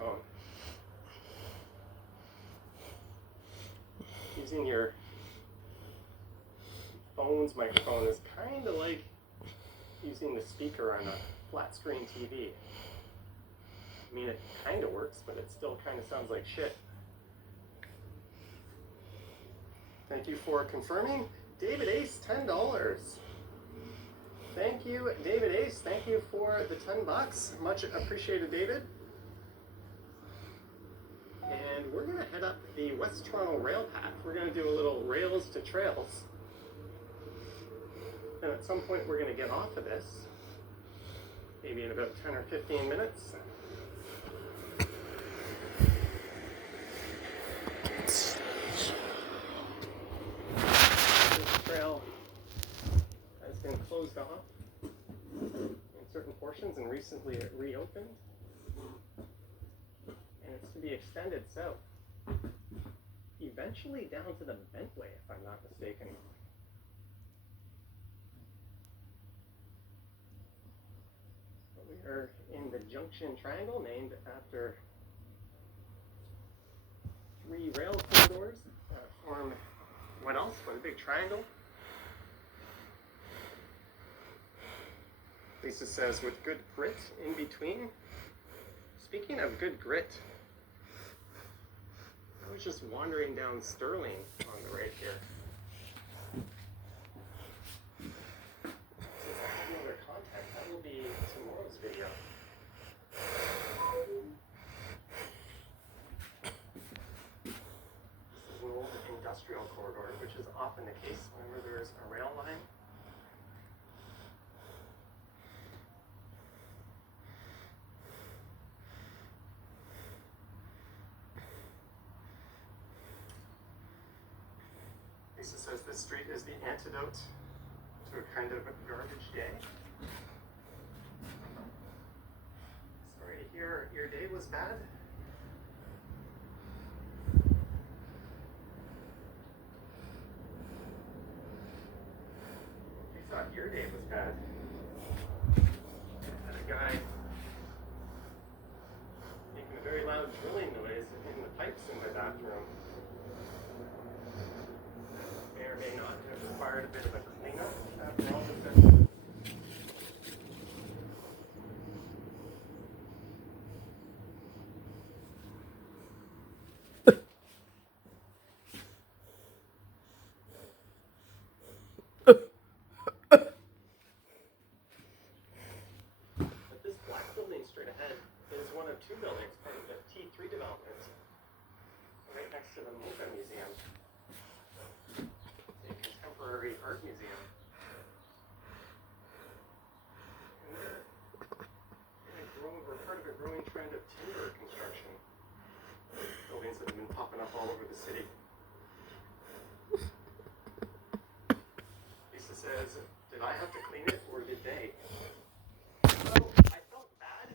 microphone. Using your phone's microphone is kind of like using the speaker on a flat screen TV. I mean, it kind of works, but it still kind of sounds like shit. Thank you for confirming. David Ace, $10. Thank you, David Ace. Thank you for the $10. Much appreciated, David. And we're going to head up the West Toronto rail path. We're going to do a little rails to trails. And at some point, we're going to get off of this. Maybe in about 10 or 15 minutes. This trail has been closed off in certain portions, and recently it reopened. And it's to be extended south, eventually down to the Bentway, if I'm not mistaken. But we are in the Junction Triangle, named after 3 rail corridors that form what else but a big triangle. Lisa says, with good grit in between. Speaking of good grit, I was just wandering down Sterling on the right here. Since I have no other contact, that will be tomorrow's video. This is an old industrial corridor, which is often the case whenever there's a rail line. Lisa says this street is the antidote to a kind of garbage day. Sorry to hear your day was bad. You thought your day was bad. I had a guy making a very loud drilling noise in the pipes in my bathroom. May or may not have required a bit of a cleanup after all this been. But this black building straight ahead is one of 2 buildings, part of the T3 development, right next to the MoCA Museum. Contemporary art museum. And they're part of a growing trend of timber construction. Buildings that have been popping up all over the city. Lisa says, did I have to clean it or did they? Well, I felt bad.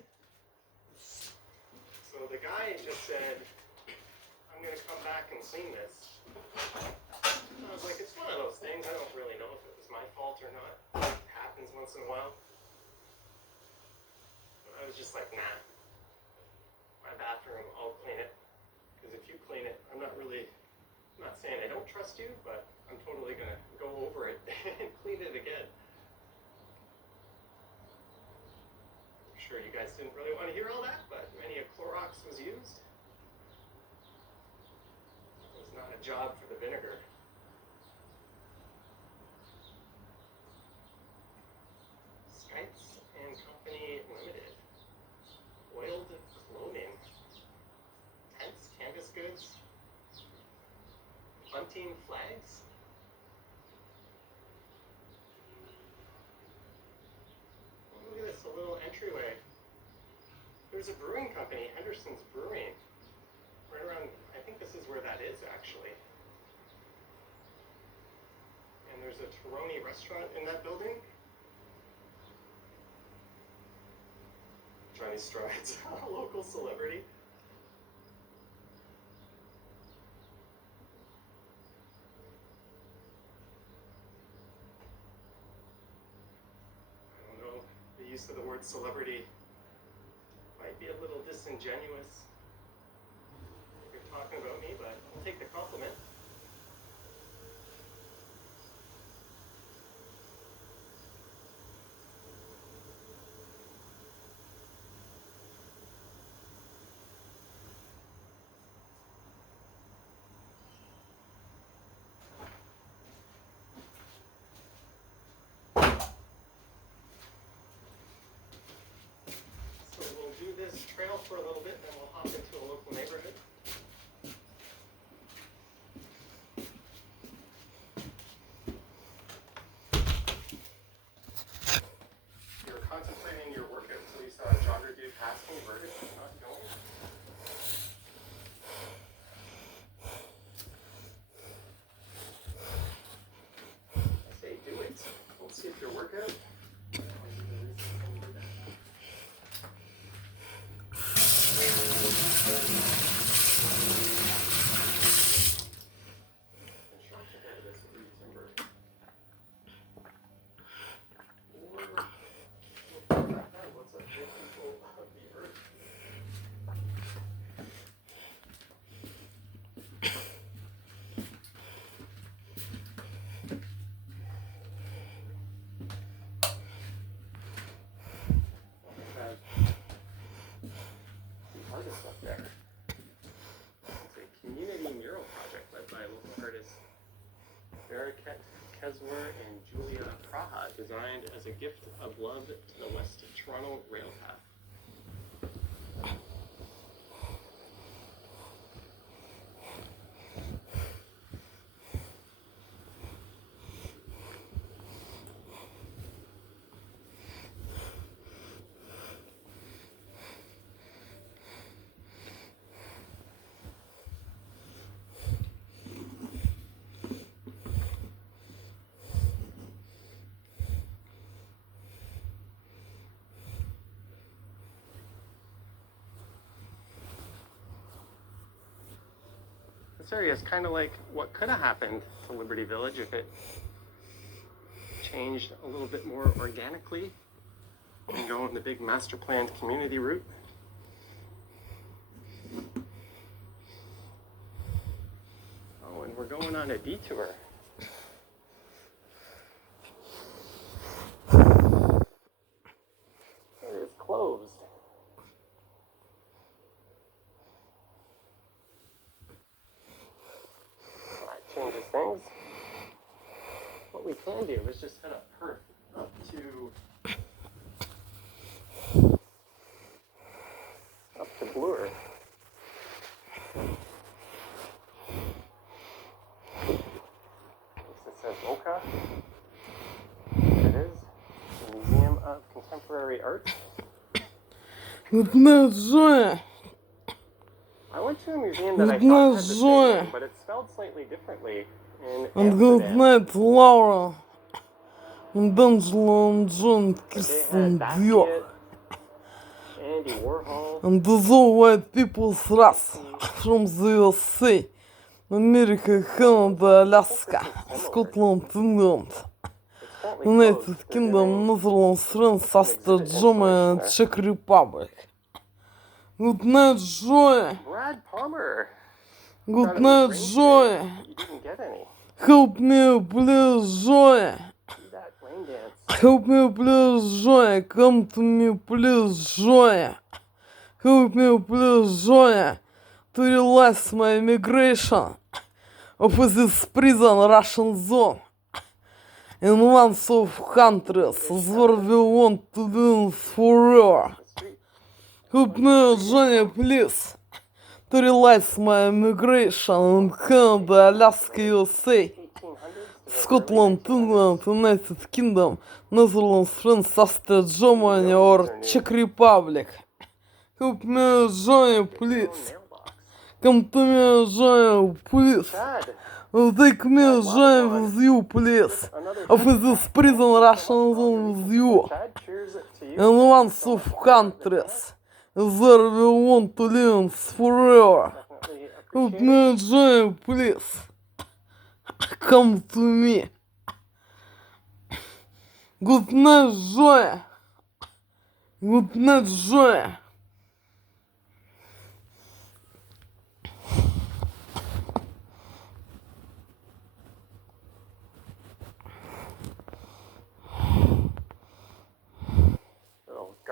So the guy just said, I'm going to come back and clean this. I was like, it's one of those things. I don't really know if it was my fault or not. It happens once in a while. But I was just like, nah. My bathroom, I'll clean it. Because if you clean it, I'm not saying I don't trust you, but I'm totally going to go over it and clean it again. I'm sure you guys didn't really want to hear all that, but many a Clorox was used. It was not a job for the vinegar. Skites and Company Limited. Oiled clothing. Tents, canvas goods. Bunting flags. Look at this, a little entryway. There's a brewing company, Henderson's Brewing. Right around, I think this is where that is actually. And there's a Toroni restaurant in that building. Johnny Strides, a local celebrity. I don't know, the use of the word celebrity might be a little disingenuous. take the compliment. So we'll do this trail for a little bit, then we'll hop into a local neighborhood. You're contemplating your workout until you saw a jogger dude passing, vertically, not going. I say do it. Let's see if your workout. Up there. It's a community mural project led by local artists Baraket Keswer and Julia Praha, designed as a gift of love to the West Toronto rail path. This area is kind of like what could have happened to Liberty Village if it changed a little bit more organically and go on the big master planned community route. Oh, and we're going on a detour. It is closed. Changes things. What we can do is just head up Perth up to Bloor. It says Oka. It is the Museum of Contemporary Art. I went to a museum that I thought had the same name, but it's spelled slightly differently in Amsterdam. Laura. John Kirsten Dior. Andy Warhol. And those all white people thrust from the USA, America, Canada, Alaska, Scotland, England, United Kingdom, Netherlands, France, Austria, Germany, and Czech Republic. Good night, Joy. Brad Palmer. Good night, Joy. You didn't get any. Help me, please, Joy. Do that rain dance. Help me, please, Joy. Come to me, please, Joy. Help me, please, Joy. To realize my immigration of this prison Russian zone in one of countries where we want to live forever. Help me, Johnny, please, to realize my immigration in Canada, Alaska, USA, Scotland, England, United Kingdom, Netherlands, France, Austria, Germany, or Czech Republic. Help me, Johnny, please. Come to me, Johnny, please. Take me, Johnny, with you, please. Of this prison Russian zone with you. In one of countries where we want to live forever. Help me, Johnny, please. Come to me. Good night, Joy. Good night, Joy.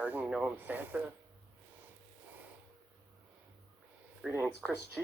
garden gnome Santa. Greetings, Chris G.